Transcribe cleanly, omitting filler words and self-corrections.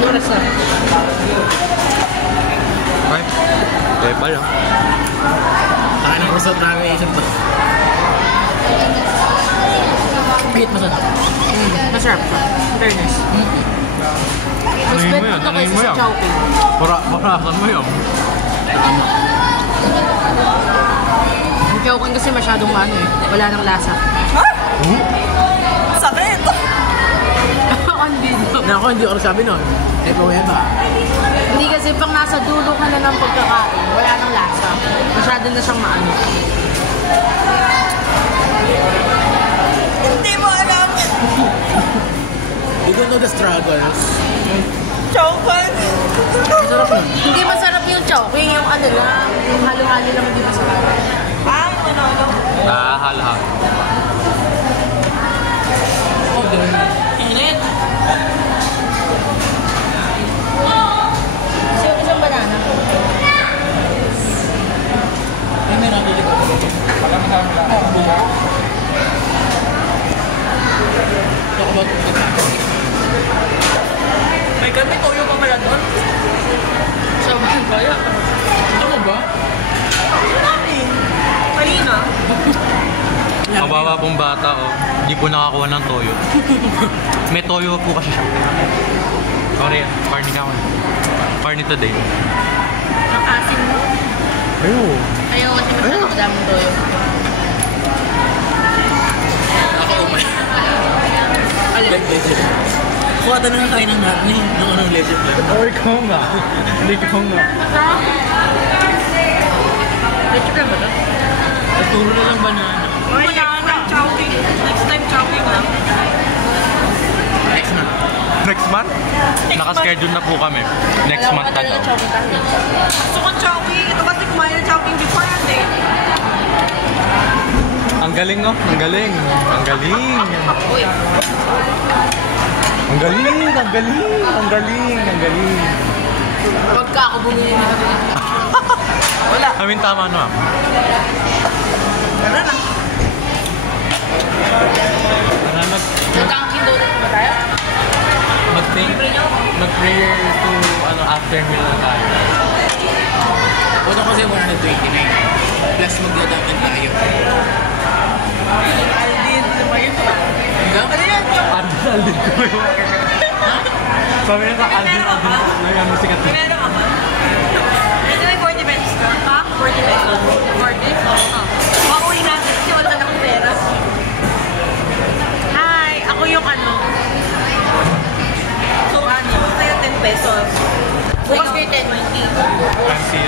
Oras na. Ay, kaya pala. Saka ng result graduation to. Kahit masarap. Masarap siya. Fairness. Mas bet mo ito kaysa sa Chowking. Parasan mo yun. Yung Chowking kasi masyadong ano eh. Wala nang lasa. Sakit! Ako hindi ako sabi nun. Eh, pruweba. Hindi kasi pag nasa dulo ka na ng pagkakain, wala nang lasa. Masyado na siyang maano. Hindi mo alam! You don't know the struggles. Chowking! Masarap nun. Hindi masarap yung Chowking, yung ano lang, yung halo-halo lang hindi masarap. Ay, manolo. Nahahal-hal. Init! Gusto ko isang banana. Ay, may nabili ko. Talk about May kami toyo pa pala doon. Sabahan kaya. ano ba? Marami. Kanina. Kawawa pong bata, oh. Hindi po nakakuha ng toyo. May toyo po kasi siya. Sorry, carne ka ako. Carne today. Ang asin mo. Ayun. Ayaw kasi masyadong daming toyo. Ako umay. Legend. Kuha tayo na kain ng natin ng anong legend lang. Oh, ikaw nga. Hindi ko nga. Let's go ba ito? Nagturo na lang banana. Banana. Chowking. Next time chowking lang. Next na. Next month? Naka-schedule na po kami. Next Alam month ko na talaga daw. Chowking tayo. Gusto kong chowking. Ito kasi kumain ng chowking before yan eh. Ang galing, oh. Ang galing. Ang galing. Uy, Ang galing. Ang galing. Ang galing. Ang galing. pagka ako bumili na kami. Wala. I mean, tama na. Wala na. Nag-Dunkin Donut ba tayo? Mag-prayer to after meal na tayo. Una kasi 129. Plus magdadaman tayo. Aldin. Ano ba yun? Hanggang? Ano yan? Aldin ko yun. Sabi niya sa Aldin. May ano sikat. Meron ka ba? Ito may 40 pesos ka? Ha? 40 pesos? 40? Oo. Makuwi natin kasi wala na akong pera. Hi, ako yung ano. So, ano? Sa'yo 10 pesos. Bukas kayo 10. Fancy,